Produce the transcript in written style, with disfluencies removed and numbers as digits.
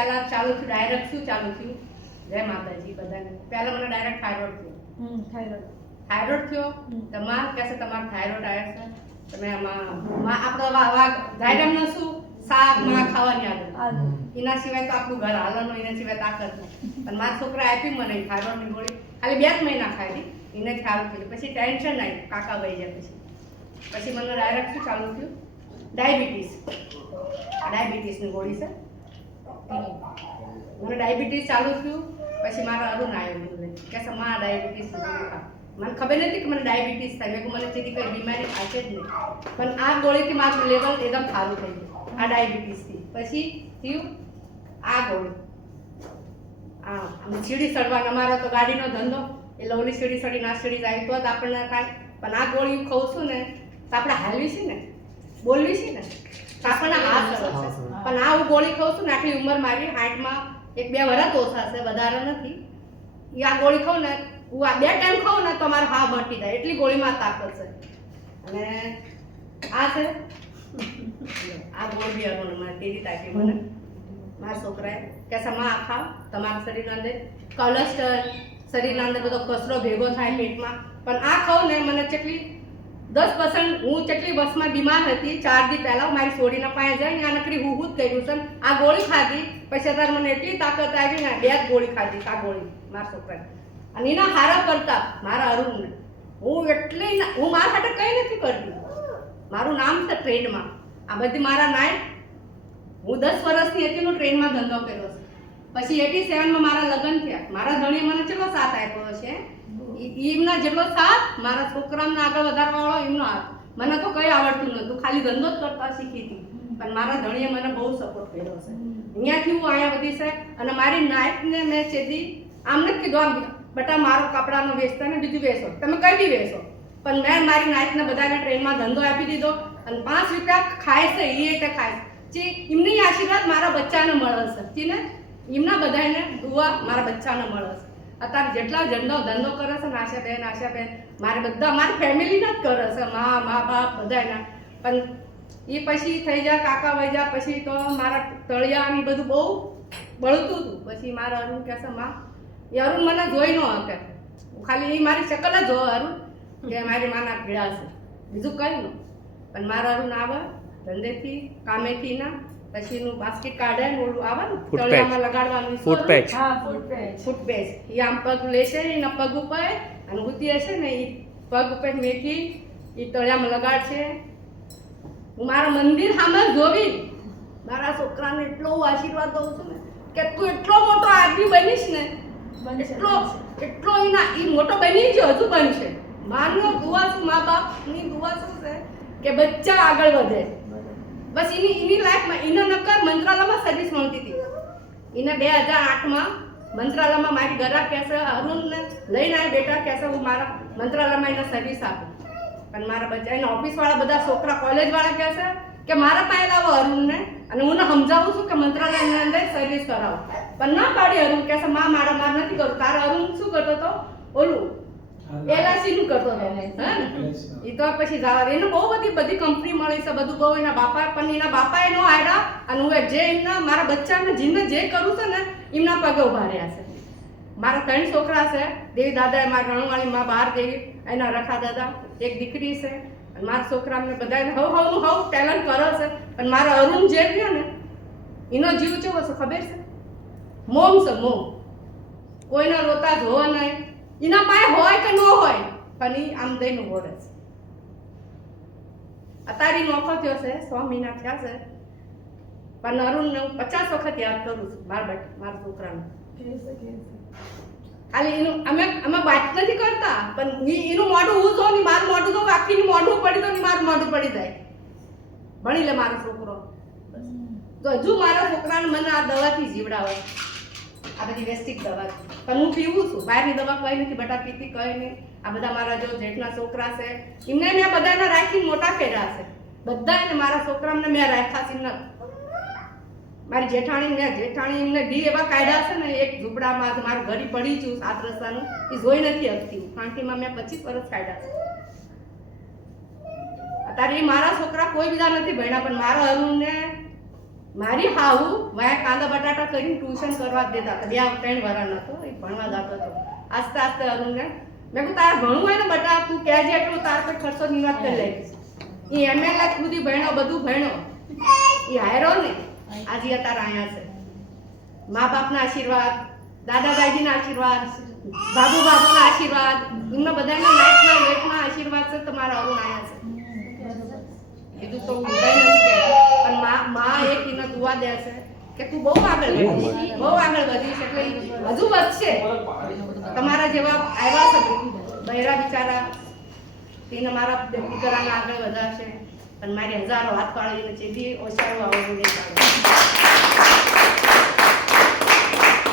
પહેલા ચાલુ થયું ડાયરેક્ટ શું ચાલુ થયું? જય માતાજી બધાને. પહેલા મને ડાયરેક્ટ થાઇરોઇડ થયો. થાઇરોઇડ થયો તો માં કહેશે તમારે થાઇરોઇડ આવ્યો છે, તમે આમાં આપણો થાઇરોઇડનો શું શાક માં ખાવાની આદત, એના સિવાય તો આપણું ઘર હાલવાનું, એના સિવાય તાકાત નહીં. પણ મારા છોકરા આપી મને થાઇરોઇડની ગોળી, ખાલી 2 મહિના ખાઈ એને ખ્યાલ થયો. પછી ટેન્શન આવી, કાકા વહી જાય. પછી મને ડાયરેક્ટ શું ચાલુ થયું? ડાયાબિટીસની ગોળી છે. મને ડાયાબિટીસ ચાલુ થયું. પછી મારા અરુણ આવ્યો કે માં ડાયાબિટીસ મને ખબર નથી કે મને ડાયાબિટીસ થાય. મેં મને સીધી કઈ બીમારી થાય જ નહીં, પણ આ ગોળીથી મારું લેવલ એકદમ સારું થઈ ગયું આ ડાયાબિટીસથી. પછી થયું આ ગોળી, સીડી સડવાનો અમારો તો ગાડીનો ધંધો, એટલે ઓલી સીડી સડી ના સીડી જાય તો જ આપણને થાય. પણ આ ગોળી ખાઉં છું ને તો આપણે હાલવી છે ને, બોલવી છે ને, તો આપણને હાથ સરસ છે. પણ આ હું ગોળી ખાઉં છું ને, આટલી ઉંમર મારી 60માં 1-2 વર્ષ ઓછા છે, વધારે નથી. એ આ ગોળી ખાઉં ને, હું આ 2 ટાઈમ ખાઉં ને તો મારો હા મટી જાય, એટલી ગોળીમાં તાકાત છે. અને આ છે આ ગોળી બી અરુણ મને તેરી તાકી મને મારા છોકરાએ કે માં આ ખાવ, તમારા શરીરના અંદર કોલેસ્ટ્રોલ, શરીરના અંદર બધો કચરો ભેગો થાય પેટમાં. પણ આ ખાઉં ને મને કેટલી 10% હું કેટલી વર્ષમાં બીમાર હતી 4 દી પહેલા, મારી છોડીના પાસે જઈને આ નકરી હું જ કર્યું છે. આ ગોળી ખાધી પછી અત્યારે મને એટલી તાકાત આવી ને, 2 જ ગોળી ખાધી આ ગોળી મારા છોકરાએ. અને એના હારા કરતા મારા અરુણને હું મારા માટે કંઈ નથી કરતી. મારું નામ છે ટ્રેનમાં. આ બધી મારા નાય હું 10 વર્ષની હતી હું ટ્રેનમાં ધંધો કર્યો છે. પછી 87માં મારા લગ્ન થયા. મારા ધણીએ મને કેટલો સાથ આપ્યો છે, એમના જેટલો સાથ મારા છોકરાને આગળ વધારવાવાળો એમનો હાથ. મને તો કંઈ આવડતું નહોતું, ખાલી ધંધો જ કરતા શીખી હતી. પણ મારા ધણીએ મને બહુ સપોર્ટ કર્યો છે. અહીંયાથી હું અહીંયા બધી છે. અને મારી નાઈટને મેં ચેતી આમ નથી કીધું આમ બટા મારો કપડાનો વેચતા ને બીજું વેચો, તમે કઈ બી વેચો. પણ મેં મારી નાઈટને બધાને ટ્રેનમાં ધંધો આપી દીધો. અને 5 રૂપિયા ખાય છે એ રીતે ખાય છે. એમની આશીર્વાદ મારા બચ્ચાને મળે છે ને, એમના બધાને દુઆ મારા બચ્ચાને મળે છે. અત્યારે જેટલા ધંધો કરે છે ને આશાબેન મારે બધા મારી ફેમિલીના જ કરે છે, મા બાપ બધાના. પણ એ પછી થઈ જાય કાકા વહી જાય પછી તો મારા તળિયા ને બધું બહુ બળતું હતું. પછી મારા અરુણ કહે છે માં, એ અરુણ મને જોઈ ન શકે, ખાલી એ મારી શકલ જ જોવે અરુણ કે મારી માના પીડા છે, બીજું કંઈ ન. પણ મારા અરુણ આવે ધંધેથી કામેથી ના, પછી એનું બાસ્કેટ કાઢે ને ઓલું આવે ને તળિયામાં લગાડવાનું ફૂટપેચ, એ આમ પગ લેશે એના પગ ઉપર અને ઉતી હશે ને એ પગ ઉપર મેકી એ તળિયામાં લગાડશે. હું મારા મંદિર સામે જોવી મારા છોકરાને એટલો આશીર્વાદ દઉં છું ને કે તું એટલો મોટો આદમી બનીશ ને, એટલો એ મોટો બની છે, હજુ બનશે. માનો દુઆ શું, મા બાપની દુઆ શું છે કે બચ્ચા આગળ વધે. બસ એની લાઈફમાં એને નકર મંત્રાલયમાં સર્વિસ મળતી હતી. એને 2008માં મંત્રાલયમાં મારી ઘરા કહેશે અરુણને લઈને આવી બેટા કહેશે હું મારા મંત્રાલયમાં એને સર્વિસ આપું. પણ મારા બચ્ચા એના ઓફિસવાળા બધા છોકરા કોલેજવાળા કહેશે કે મારા પાસે લાવો અરુણને, અને હું સમજાવું છું કે મંત્રાલયની અંદર સર્વિસ કરાવો. પણ ના પાડી અરુણ કહેશે માર નથી કરું. તારા અરુણ શું કરતો હતો ઓલું LIC નું કરતો હતો. એ તો પછી જવા એને બહુ બધી કંપની મળી છે, બધું બહુ. એના બાપા પણ એના બાપાએ નો હાર્યા. અને હું જે એમના મારા બચ્ચાને જીને જે કરું છું ને એમના પગે ઉભા રહ્યા છે. મારા 3 છોકરા છે. દેવી દાદા મારા રણવાળી માં 12 દેવી, એના રખા દાદા, એક દીકરી છે. અને મારા છોકરાને બધાને હવ ટેલેન્ટ કરે છે. પણ મારા અરુણ જે રહ્યો ને એનો જીવ કેવો છે ખબર છે? મોમ છે, મોમ. કોઈને રોતા જોવા નહીં. એના પાસે હોય કે ન હોય પણ એ આમ દઈને બોલે છે. અત્યારે નોખો થયો છે, 6 મહિના થયા છે. પણ અરુણને હું 50 વખત યાદ કરું છું મારા છોકરાને. ખાલી એનું અમે વાત નથી કરતા, પણ એનું મોઢું હું જોઉં ને મારું મોઢું જોઉં, આખીનું મોઢું પડી દઉં ને મારું મોઢું પડી જાય. ભણી લે મારો છોકરો. તો હજુ મારા છોકરાને મને આ દવાથી જીવડાવે, આ બધી વેસ્ટિક દવા. પણ હું પીવું છું, બહારની દવા કઈ નથી બટા પીતી, કઈ નહીં. આ બધા મારા જો જેઠના છોકરા છે એમને મેં બધાને રાખીને મોટા કર્યા છે. બધાને મારા છોકરાને મેં રાખ્યા છે. મારી જેઠાણી એમને ડી એવા કાઢ્યા છે ને, એક ઝૂંપડામાં મારું ઘરે પડી છું 7 રસ્તાનું, એ જોઈ નથી શકતી. કાંટીમાં મેં 25 વર્ષ કાઢ્યા છે. અત્યારે એ મારા છોકરા કોઈ બીજા નથી ભણ્યા, પણ મારા અરુણને મારી હાહુ વાયા કાંદા બટાટા કરીને ટ્યુશન કરવા જ દેતા હતા. 2-3 વરણ હતો એ ભણવા જતો હતો. આસ્તે આસ્તે અરુણને મેં કહ્યું તારે ભણવું હોય ને બટા તું કહેજે એટલું તાર કોઈ ખર્ચો નિવાત કરી લઈશ. એ એમએલએ સુધી ભણ્યો, બધું ભણ્યો, એ હાયરો ને આજે અત્યારે અહીંયા છે. મા બાપના આશીર્વાદ, દાદા દાદીના આશીર્વાદ, બાબુના આશીર્વાદ, એમના બધાના લાઈફના લેખના આશીર્વાદ છે. તમારા અરુણ અહીંયા છે. કીધું તો હું કઈ નથી કહેતી, પણ માં એક એને દુઆ દે છે કે તું બહુ આગળ વધીશ, બહુ આગળ વધીશ, એટલે હજુ વધશે. તમારા જેવા આવ્યા છે બૈરા બિચારા, તેને મારા દીકરાને આગળ વધારશે, પણ મારી હજારો હાથ પાડીને ચેદી ઓછાળો આવો નહીં.